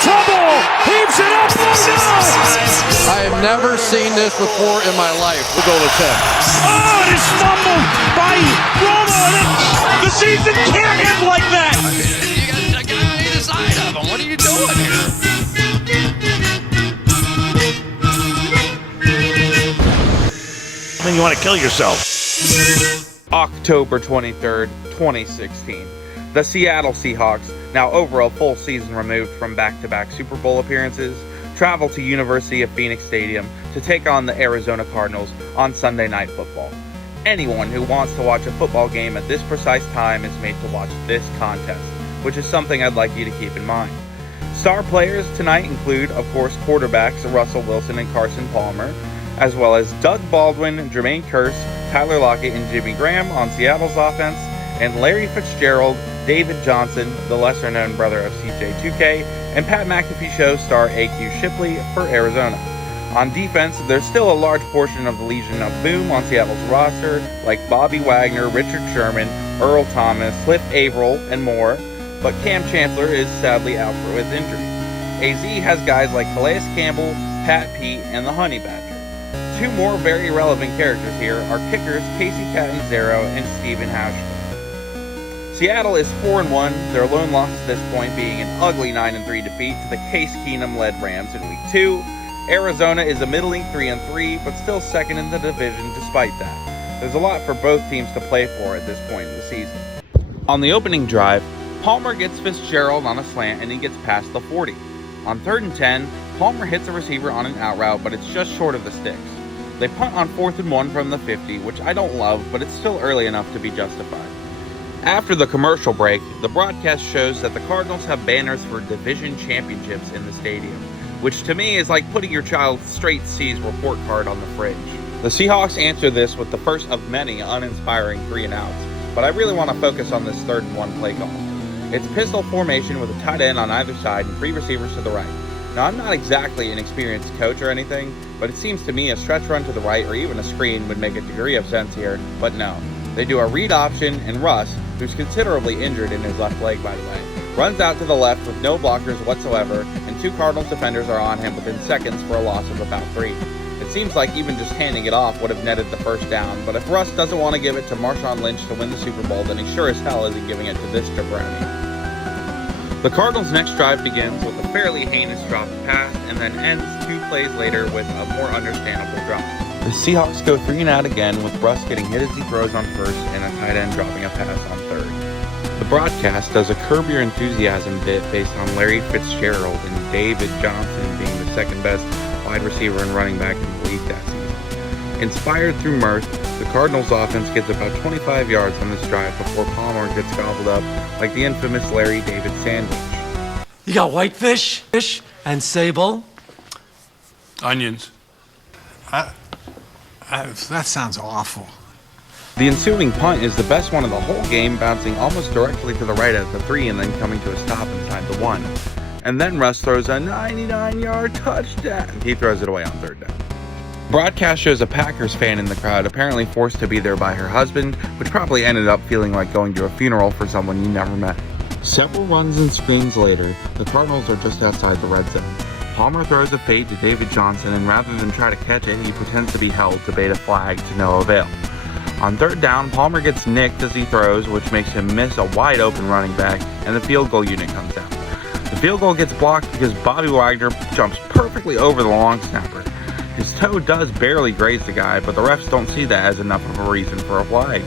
trouble. Heaves it up. Oh, I have never seen this before in my life. We'll go to 10. no. It is fumbled by Romo. The season can't end like that. You got a guy on either side of him. What are you doing here? Then you want to kill yourself. October 23rd, 2016. The Seattle Seahawks, now over a full season removed from back-to-back Super Bowl appearances, travel to University of Phoenix Stadium to take on the Arizona Cardinals on Sunday Night Football. Anyone who wants to watch a football game at this precise time is made to watch this contest, which is something I'd like you to keep in mind. Star players tonight include, of course, quarterbacks Russell Wilson and Carson Palmer, as well as Doug Baldwin, Jermaine Kearse, Tyler Lockett, and Jimmy Graham on Seattle's offense, and Larry Fitzgerald, David Johnson, the lesser-known brother of CJ2K, and Pat McAfee Show star AQ Shipley for Arizona. On defense, there's still a large portion of the Legion of Boom on Seattle's roster, like Bobby Wagner, Richard Sherman, Earl Thomas, Cliff Averill, and more, but Cam Chancellor is sadly out with injury. AZ has guys like Calais Campbell, Pat Pete, and the Honey Badger. Two more very relevant characters here are kickers Casey Catanzaro and Stephen Hauschka. Seattle is 4-1, their lone loss at this point being an ugly 9-3 defeat to the Case Keenum-led Rams in Week 2. Arizona is a middling 3-3, but still second in the division despite that. There's a lot for both teams to play for at this point in the season. On the opening drive, Palmer gets Fitzgerald on a slant and he gets past the 40. On 3rd and 10, Palmer hits a receiver on an out route, but it's just short of the sticks. They punt on 4th and 1 from the 50, which I don't love, but it's still early enough to be justified. After the commercial break, the broadcast shows that the Cardinals have banners for division championships in the stadium, which to me is like putting your child's straight C's report card on the fridge. The Seahawks answer this with the first of many uninspiring 3-and-outs, but I really want to focus on this 3rd and 1 play call. It's pistol formation with a tight end on either side and 3 receivers to the right. Now, I'm not exactly an experienced coach or anything, but it seems to me a stretch run to the right or even a screen would make a degree of sense here, but no. They do a read option, and Russ, who's considerably injured in his left leg by the way, runs out to the left with no blockers whatsoever, and 2 Cardinals defenders are on him within seconds for a loss of about 3. It seems like even just handing it off would have netted the first down, but if Russ doesn't want to give it to Marshawn Lynch to win the Super Bowl, then he sure as hell isn't giving it to this jabroni. The Cardinals' next drive begins with a fairly heinous drop pass and then ends 2 plays later with a more understandable drop. The Seahawks go 3-and-out again with Russ getting hit as he throws on 1st and a tight end dropping a pass on 3rd. The broadcast does a Curb Your Enthusiasm bit based on Larry Fitzgerald and David Johnson being the second best wide receiver and running back in the league that season. Inspired through mirth, the Cardinals offense gets about 25 yards on this drive before Palmer gets gobbled up like the infamous Larry David sandwich. You got whitefish, fish, and sable. Onions. That sounds awful. The ensuing punt is the best one of the whole game, bouncing almost directly to the right at the 3 and then coming to a stop inside the 1. And then Russ throws a 99-yard touchdown. He throws it away on 3rd down. Broadcast shows a Packers fan in the crowd, apparently forced to be there by her husband, which probably ended up feeling like going to a funeral for someone you never met. Several runs and screens later, the Cardinals are just outside the red zone. Palmer throws a fade to David Johnson, and rather than try to catch it, he pretends to be held to bait a flag to no avail. On 3rd down, Palmer gets nicked as he throws, which makes him miss a wide-open running back, and the field goal unit comes out. The field goal gets blocked because Bobby Wagner jumps perfectly over the long snapper. His toe does barely graze the guy, but the refs don't see that as enough of a reason for a flag.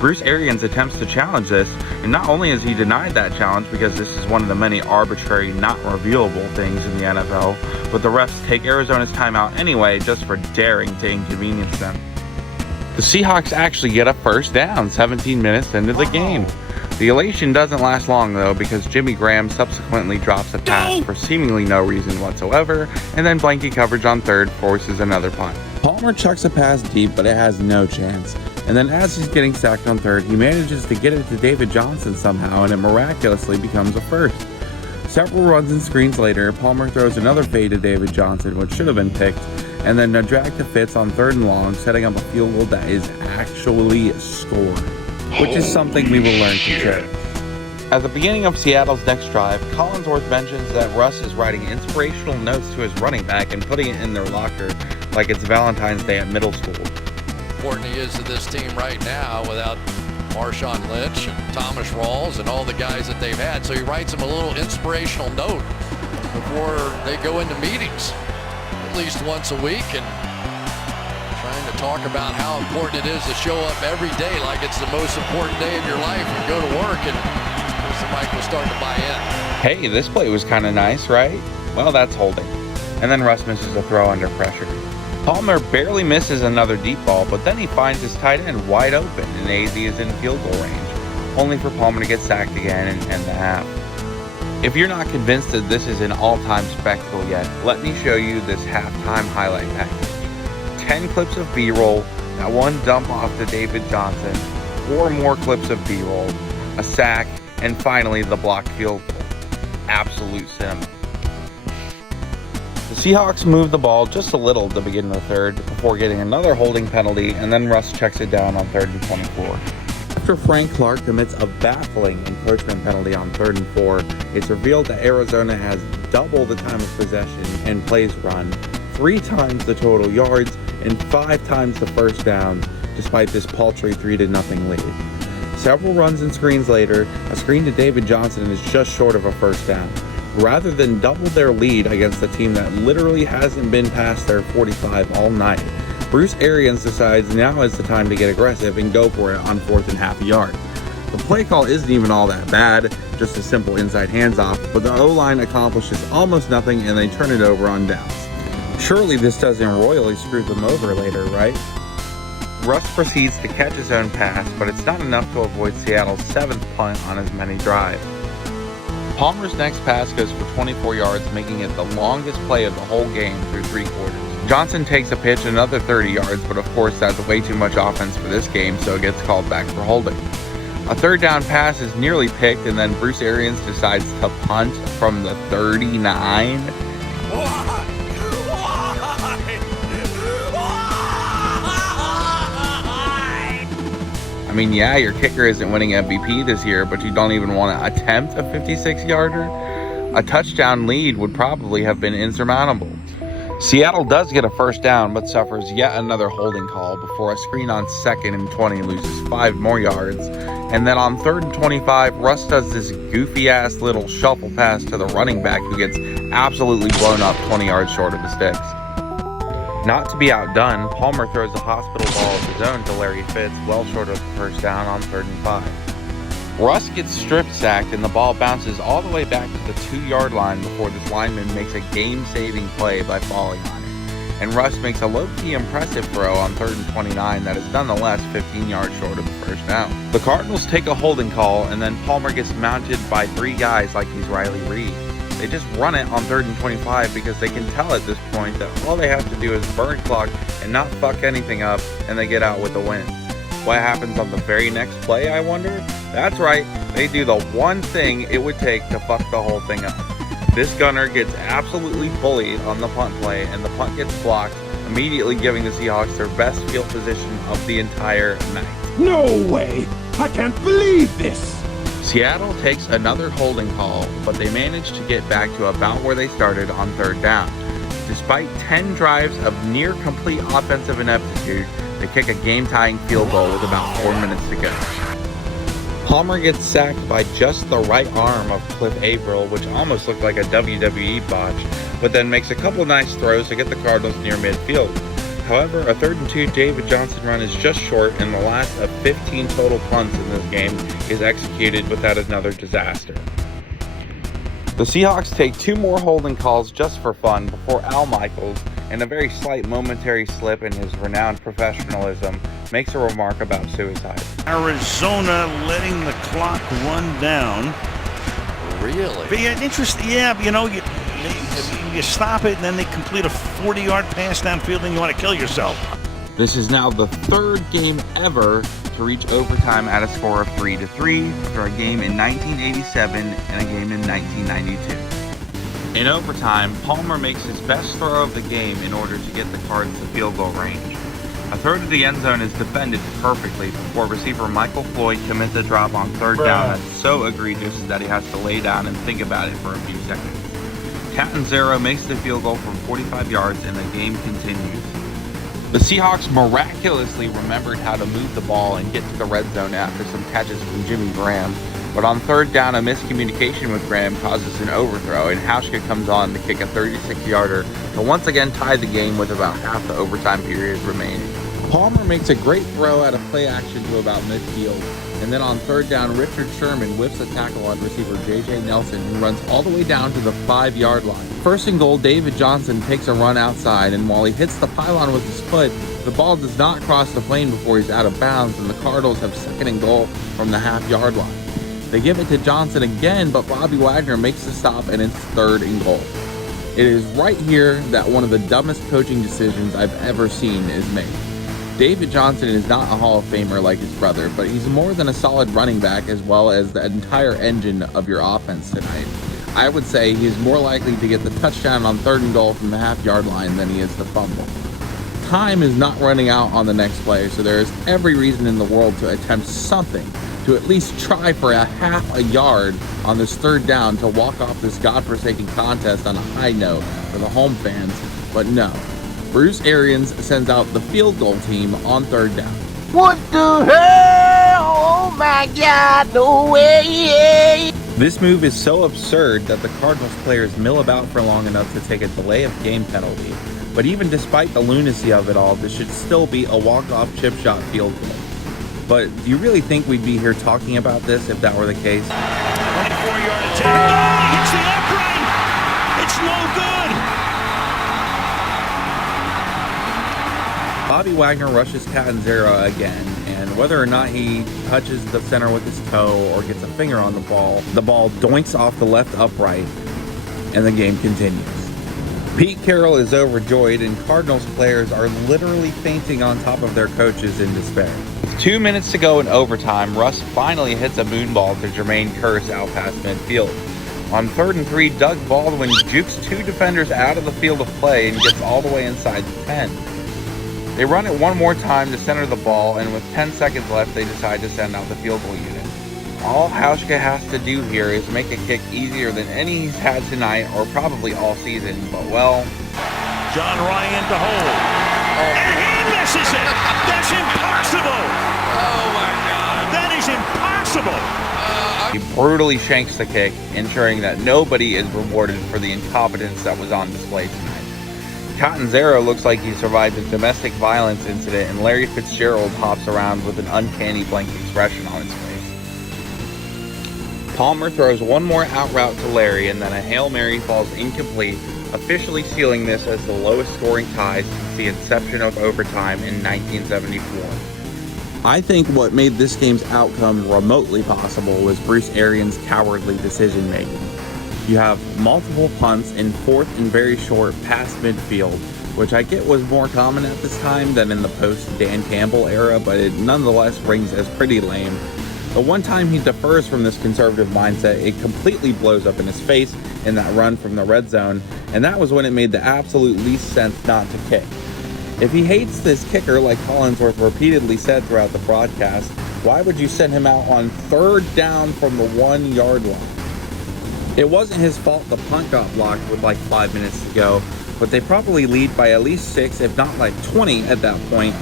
Bruce Arians attempts to challenge this, and not only is he denied that challenge because this is one of the many arbitrary, not reviewable things in the NFL, but the refs take Arizona's timeout anyway just for daring to inconvenience them. The Seahawks actually get a first down 17 minutes into the game. The elation doesn't last long though, because Jimmy Graham subsequently drops a pass for seemingly no reason whatsoever, and then blanket coverage on 3rd forces another punt. Palmer chucks a pass deep, but it has no chance. And then as he's getting sacked on 3rd, he manages to get it to David Johnson somehow, and it miraculously becomes a first. Several runs and screens later, Palmer throws another fade to David Johnson, which should have been picked, and then a drag to Fitz on 3rd and long, setting up a field goal that is actually scored, which is something we will learn to cherish. At the beginning of Seattle's next drive, Collinsworth mentions that Russ is writing inspirational notes to his running back and putting it in their locker like it's Valentine's Day at middle school. Important he is to this team right now without Marshawn Lynch and Thomas Rawls and all the guys that they've had. So he writes them a little inspirational note before they go into meetings at least once a week, and trying to talk about how important it is to show up every day like it's the most important day of your life and go to work, and Mike will start to buy in. Hey, this play was kind of nice, right? Well, that's holding. And then Russ misses a throw under pressure. Palmer barely misses another deep ball, but then he finds his tight end wide open and AZ is in field goal range, only for Palmer to get sacked again and end the half. If you're not convinced that this is an all-time spectacle yet, let me show you this halftime highlight package. 10 clips of B-roll, that one dump off to David Johnson, 4 more clips of B-roll, a sack, and finally the blocked field goal. Absolute cinema. The Seahawks moved the ball just a little to begin the third before getting another holding penalty, and then Russ checks it down on 3rd and 24. After Frank Clark commits a baffling encroachment penalty on 3rd and 4, it's revealed that Arizona has double the time of possession and plays run, 3 times the total yards, and 5 times the first downs, despite this paltry 3-0 lead. Several runs and screens later, a screen to David Johnson is just short of a first down. Rather than double their lead against a team that literally hasn't been past their 45 all night, Bruce Arians decides now is the time to get aggressive and go for it on 4th and half a yard. The play call isn't even all that bad, just a simple inside hands-off, but the O-line accomplishes almost nothing and they turn it over on downs. Surely this doesn't royally screw them over later, right? Russ proceeds to catch his own pass, but it's not enough to avoid Seattle's 7th punt on as many drives. Palmer's next pass goes for 24 yards, making it the longest play of the whole game through 3 quarters. Johnson takes a pitch another 30 yards, but of course that's way too much offense for this game, so it gets called back for holding. A 3rd down pass is nearly picked, and then Bruce Arians decides to punt from the 39. I mean, yeah, your kicker isn't winning MVP this year, but you don't even want to attempt a 56-yarder? A touchdown lead would probably have been insurmountable. Seattle does get a first down, but suffers yet another holding call before a screen on 2nd and 20 loses 5 more yards. And then on 3rd and 25, Russ does this goofy-ass little shuffle pass to the running back who gets absolutely blown up 20 yards short of the sticks. Not to be outdone, Palmer throws a hospital ball of his own to Larry Fitz, well short of the first down on 3rd and 5. Russ gets strip sacked and the ball bounces all the way back to the 2-yard line before this lineman makes a game-saving play by falling on it. And Russ makes a low-key impressive throw on 3rd and 29 that is nonetheless 15 yards short of the first down. The Cardinals take a holding call, and then Palmer gets mounted by 3 guys like he's Riley Reid. They just run it on 3rd and 25 because they can tell at this point that all they have to do is burn clock and not fuck anything up, and they get out with a win. What happens on the very next play, I wonder? That's right, they do the one thing it would take to fuck the whole thing up. This gunner gets absolutely bullied on the punt play, and the punt gets blocked, immediately giving the Seahawks their best field position of the entire night. No way! I can't believe this! Seattle takes another holding call, but they manage to get back to about where they started on 3rd down. Despite 10 drives of near complete offensive ineptitude, they kick a game-tying field goal with about 4 minutes to go. Palmer gets sacked by just the right arm of Cliff Averill, which almost looked like a WWE botch, but then makes a couple nice throws to get the Cardinals near midfield. However, a 3rd and 2 David Johnson run is just short, and the last of 15 total punts in this game is executed without another disaster. The Seahawks take 2 more holding calls just for fun before Al Michaels, in a very slight momentary slip in his renowned professionalism, makes a remark about suicide. Arizona letting the clock run down. Really? But yeah, interesting. Yeah, you know, you stop it and then they complete a 40-yard pass downfield and you want to kill yourself. This is now the 3rd game ever to reach overtime at a score of 3-3 for a game in 1987 and a game in 1992. In overtime, Palmer makes his best throw of the game in order to get the Cards to field goal range. A third of the end zone is defended perfectly before receiver Michael Floyd commits a drop on third down that's so egregious that he has to lay down and think about it for a few seconds. Catanzaro makes the field goal from 45 yards and the game continues. The Seahawks miraculously remembered how to move the ball and get to the red zone after some catches from Jimmy Graham, but on third down a miscommunication with Graham causes an overthrow and Hauschka comes on to kick a 36-yarder to once again tie the game with about half the overtime period remaining. Palmer makes a great throw out of play action to about midfield, and then on third down, Richard Sherman whiffs a tackle on receiver J.J. Nelson and runs all the way down to the 5-yard line. First and goal, David Johnson takes a run outside, and while he hits the pylon with his foot, the ball does not cross the plane before he's out of bounds, and the Cardinals have second and goal from the half-yard line. They give it to Johnson again, but Bobby Wagner makes the stop, and it's third and goal. It is right here that one of the dumbest coaching decisions I've ever seen is made. David Johnson is not a Hall of Famer like his brother, but he's more than a solid running back as well as the entire engine of your offense tonight. I would say he is more likely to get the touchdown on third and goal from the half-yard line than he is the fumble. Time is not running out on the next play, so there is every reason in the world to attempt something, to at least try for a half a yard on this third down to walk off this godforsaken contest on a high note for the home fans, but no. Bruce Arians sends out the field goal team on third down. What the hell? Oh my God, no way! This move is so absurd that the Cardinals players mill about for long enough to take a delay of game penalty. But even despite the lunacy of it all, this should still be a walk-off chip shot field goal. But do you really think we'd be here talking about this if that were the case? 24-yard attack. Oh, hits the upright. It's no good. Bobby Wagner rushes Catanzaro again, and whether or not he touches the center with his toe or gets a finger on the ball doinks off the left upright, and the game continues. Pete Carroll is overjoyed, and Cardinals players are literally fainting on top of their coaches in despair. With 2 minutes to go in overtime, Russ finally hits a moonball to Jermaine Kearse out past midfield. On 3rd and 3, Doug Baldwin jukes 2 defenders out of the field of play and gets all the way inside the 10. They run it one more time to center the ball, and with 10 seconds left, they decide to send out the field goal unit. All Hauschka has to do here is make a kick easier than any he's had tonight, or probably all season, but well... John Ryan to hold. And he misses it! That's impossible! Oh my God! That is impossible! He brutally shanks the kick, ensuring that nobody is rewarded for the incompetence that was on display tonight. Catanzaro looks like he survived a domestic violence incident, and Larry Fitzgerald hops around with an uncanny blank expression on his face. Palmer throws one more out route to Larry, and then a Hail Mary falls incomplete, officially sealing this as the lowest scoring tie since the inception of overtime in 1974. I think what made this game's outcome remotely possible was Bruce Arians' cowardly decision making. You have multiple punts in 4th and very short past midfield, which I get was more common at this time than in the post-Dan Campbell era, but it nonetheless rings as pretty lame. The one time he defers from this conservative mindset, it completely blows up in his face in that run from the red zone, and that was when it made the absolute least sense not to kick. If he hates this kicker, like Collinsworth repeatedly said throughout the broadcast, why would you send him out on 3rd down from the 1-yard line? It wasn't his fault the punt got blocked with like 5 minutes to go, but they probably lead by at least 6, if not like 20 at that point,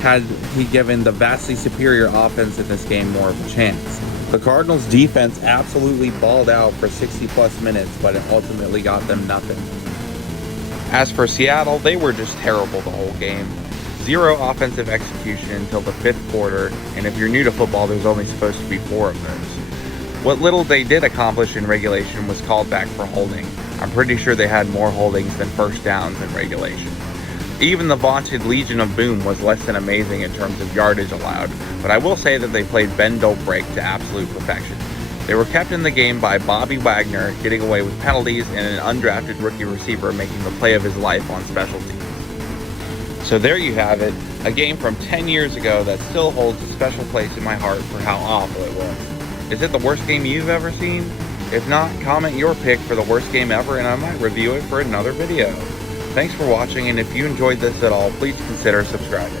had he given the vastly superior offense in this game more of a chance. The Cardinals' defense absolutely balled out for 60-plus minutes, but it ultimately got them nothing. As for Seattle, they were just terrible the whole game. 0 offensive execution until the 5th quarter, and if you're new to football, there's only supposed to be 4 of those. What little they did accomplish in regulation was called back for holding. I'm pretty sure they had more holdings than first downs in regulation. Even the vaunted Legion of Boom was less than amazing in terms of yardage allowed, but I will say that they played bend don't break to absolute perfection. They were kept in the game by Bobby Wagner getting away with penalties and an undrafted rookie receiver making the play of his life on special teams. So there you have it, a game from 10 years ago that still holds a special place in my heart for how awful it was. Is it the worst game you've ever seen? If not, comment your pick for the worst game ever and I might review it for another video. Thanks for watching, and if you enjoyed this at all, please consider subscribing.